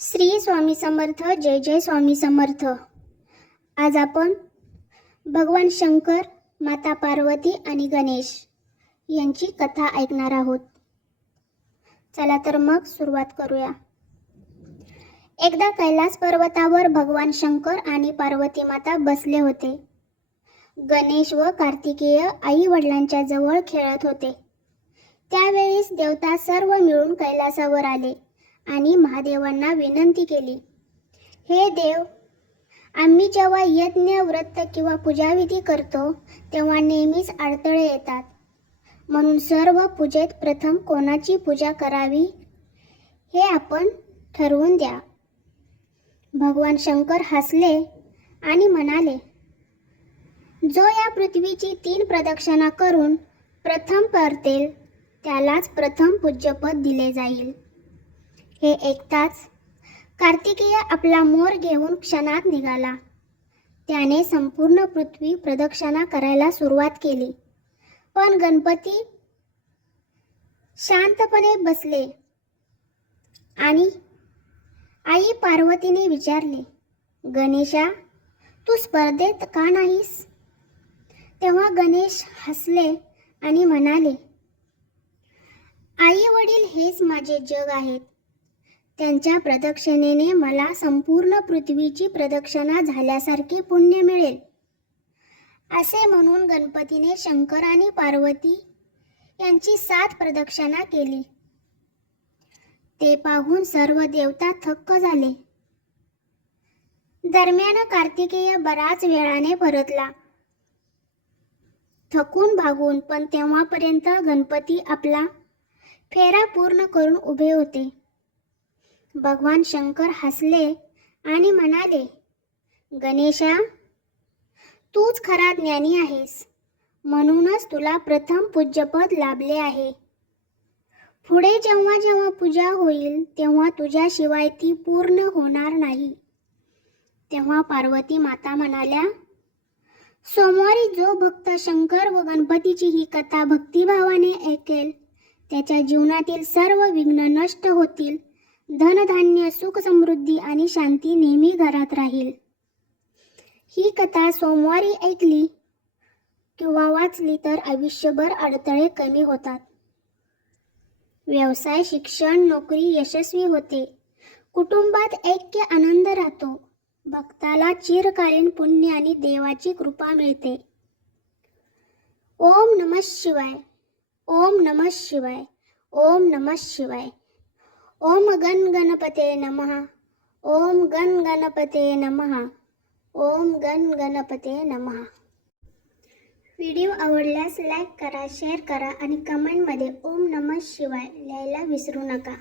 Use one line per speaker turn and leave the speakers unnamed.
श्री स्वामी समर्थ जय जय स्वामी समर्थ. आज आपण भगवान शंकर माता पार्वती आणि गणेश यांची कथा ऐकणार आहोत. चला तर मग सुरुवात करूया. एकदा कैलास पर्वतावर भगवान शंकर आणि पार्वती माता बसले होते. गणेश व कार्तिकेय आई वडिलांच्या जवळ खेळत होते. त्यावेळीस देवता सर्व मिळून कैलासावर आले. आणि महादेवांना विनंती केली. हे देव आम्ही जेव्हा यज्ञ व्रत किंवा पूजाविधी करतो तेव्हा नेहमीच अडथळे येतात. म्हणून सर्व पूजेत प्रथम कोणाची पूजा करावी हे आपण ठरवून द्या. भगवान शंकर हसले आणि म्हणाले जो या पृथ्वीची तीन प्रदक्षिणा करून प्रथम परतेल त्यालाच प्रथम पूज्यपद दिले जाईल. हे ऐकताच कार्तिकेय आपला मोर घेऊन क्षणात निघाला. त्याने संपूर्ण पृथ्वी प्रदक्षिणा करायला सुरुवात केली. पण गणपती शांतपणे बसले आणि आई पार्वतीने विचारले गणेशा तू स्पर्धेत का नाहीस? तेव्हा गणेश हसले आणि म्हणाले आई वडील हेच माझे जग आहेत. त्यांच्या प्रदक्षिणेने मला संपूर्ण पृथ्वीची प्रदक्षिणा झाल्यासारखे पुण्य मिळेल. असे म्हणून गणपतीने शंकर आणि पार्वती यांची सात प्रदक्षिणा केली. ते पाहून सर्व देवता थक्क झाले. दरम्यान कार्तिकेय बराच वेळाने परतला. थकून भागून पण तेव्हापर्यंत गणपती आपला फेरा पूर्ण करून उभे होते. भगवान शंकर हसले आणि म्हणाले गणेशा तूच खरा ज्ञानी आहेस. म्हणूनच तुला प्रथम पूज्यपद लाभले आहे. पुढे जेव्हा जेव्हा पूजा होईल तेव्हा तुझ्याशिवाय ती पूर्ण होणार नाही. तेव्हा पार्वती माता म्हणाल्या सोमवारी जो भक्त शंकर व गणपतीची ही कथा भक्तिभावाने ऐकेल त्याच्या जीवनातील सर्व विघ्न नष्ट होतील. धनधान्य सुख समृद्धी आणि शांती नेहमी घरात राहील. ही कथा सोमवारी ऐकली किंवा वाचली तर आयुष्यभर अडथळे कमी होतात. व्यवसाय शिक्षण नोकरी यशस्वी होते. कुटुंबात ऐक्य आनंद राहतो. भक्ताला चिरकालीन पुण्य आणि देवाची कृपा मिळते. ओम नमः शिवाय. ओम नमः शिवाय. ओम नमः शिवाय. ओम गण गणपते नमः। ओम गण गणपते नमः। ओम गण गणपते नमः। व्हिडिओ आवडल्यास लाईक करा शेअर करा आणि कमेंटमध्ये ओम नमः शिवाय लिहायला विसरू नका.